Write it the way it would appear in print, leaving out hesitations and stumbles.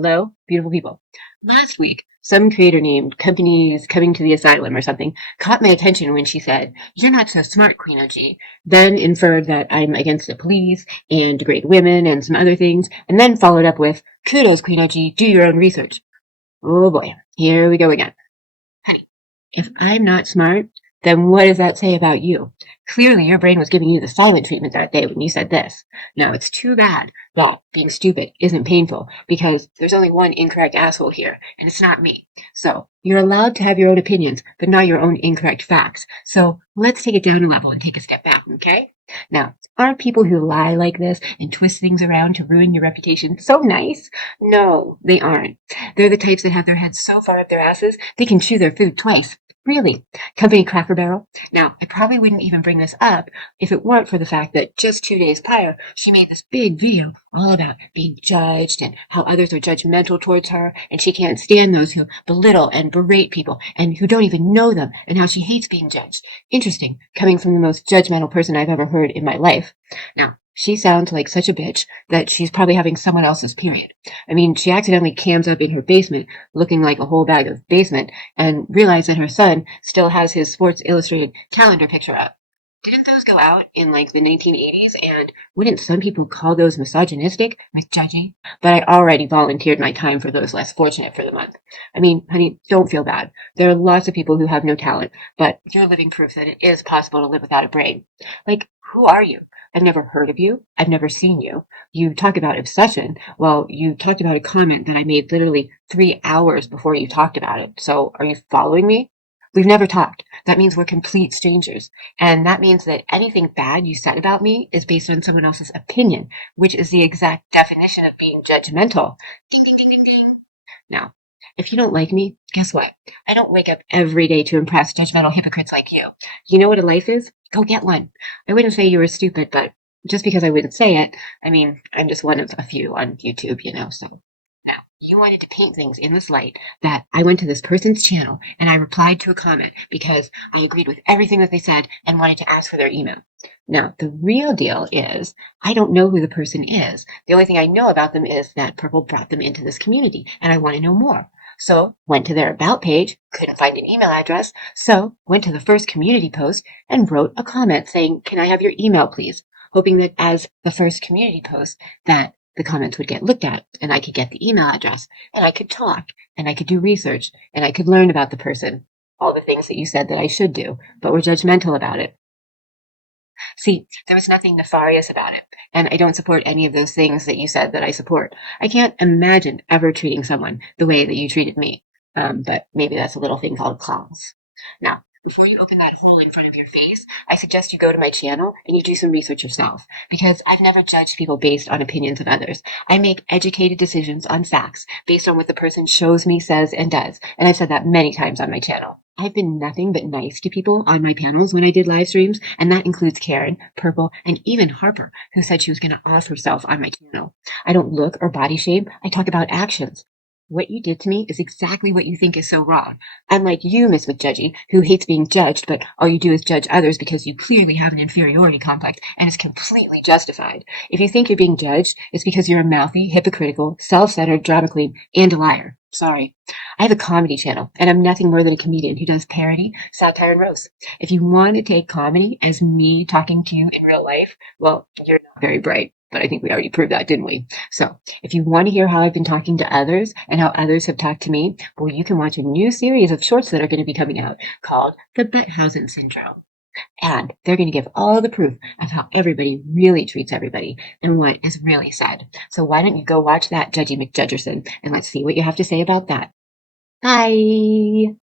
Hello, beautiful people. Last week, some creator named Companies Coming to the Asylum or something caught my attention when she said, "You're not so smart, Queen OG." Then inferred that I'm against the police and degrade women and some other things, and then followed up with, "Kudos, Queen OG, do your own research." Oh boy, here we go again. Honey, if I'm not smart, then what does that say about you? Clearly, your brain was giving you the silent treatment that day when you said this. Now, it's too bad that being stupid isn't painful because there's only one incorrect asshole here, and it's not me. So, you're allowed to have your own opinions, but not your own incorrect facts. So, let's take it down a level and take a step back, okay? Now, aren't people who lie like this and twist things around to ruin your reputation so nice? No, they aren't. They're the types that have their heads so far up their asses they can chew their food twice. Really. Company Cracker Barrel. Now, I probably wouldn't even bring this up if it weren't for the fact that just 2 days prior, she made this big video all about being judged and how others are judgmental towards her, and she can't stand those who belittle and berate people and who don't even know them, and how she hates being judged. Interesting, coming from the most judgmental person I've ever heard in my life. Now, she sounds like such a bitch that she's probably having someone else's period. I mean, she accidentally cams up in her basement looking like a whole bag of basement and realized that her son still has his Sports Illustrated calendar picture up. Didn't those go out in like the 1980s? And wouldn't some people call those misogynistic, McJudgy? But I already volunteered my time for those less fortunate for the month. I mean, honey, don't feel bad. There are lots of people who have no talent, but you're living proof that it is possible to live without a brain. Like, who are you? I've never heard of you. I've never seen you. You talk about obsession. Well, you talked about a comment that I made literally 3 hours before you talked about it. So are you following me? We've never talked. That means we're complete strangers. And that means that anything bad you said about me is based on someone else's opinion, which is the exact definition of being judgmental. Ding, ding, ding, ding, ding. Now, if you don't like me, guess what? I don't wake up every day to impress judgmental hypocrites like you. You know what a life is? Go get one. I wouldn't say you were stupid, but just because I wouldn't say it, I mean, I'm just one of a few on YouTube, so. Now, you wanted to paint things in this light that I went to this person's channel and I replied to a comment because I agreed with everything that they said and wanted to ask for their email. Now, the real deal is I don't know who the person is. The only thing I know about them is that Purple brought them into this community and I want to know more. So went to their about page, couldn't find an email address, so went to the first community post and wrote a comment saying, "Can I have your email, please?" Hoping that as the first community post that the comments would get looked at and I could get the email address and I could talk and I could do research and I could learn about the person. All the things that you said that I should do, but were judgmental about it. See, there was nothing nefarious about it, and I don't support any of those things that you said that I support. I can't imagine ever treating someone the way that you treated me. But maybe that's a little thing called class. Now, before you open that hole in front of your face, I suggest you go to my channel and you do some research yourself, because I've never judged people based on opinions of others. I make educated decisions on facts based on what the person shows me, says, and does, and I've said that many times on my channel. I've been nothing but nice to people on my panels when I did live streams, and that includes Karen, Purple, and even Harper, who said she was going to off herself on my channel. I don't look or body shame. I talk about actions. What you did to me is exactly what you think is so wrong. Unlike you, Miss McJudgy, who hates being judged, but all you do is judge others because you clearly have an inferiority complex and it's completely justified. If you think you're being judged, it's because you're a mouthy, hypocritical, self-centered drama queen and a liar. Sorry. I have a comedy channel, and I'm nothing more than a comedian who does parody, satire, and roast. If you want to take comedy as me talking to you in real life, well, you're not very bright. But I think we already proved that, didn't we? So, if you want to hear how I've been talking to others and how others have talked to me, well, you can watch a new series of shorts that are going to be coming out called The Betthausen Syndrome. And they're going to give all the proof of how everybody really treats everybody and what is really said. So why don't you go watch that, Judgy McJudgerson, and let's see what you have to say about that. Bye!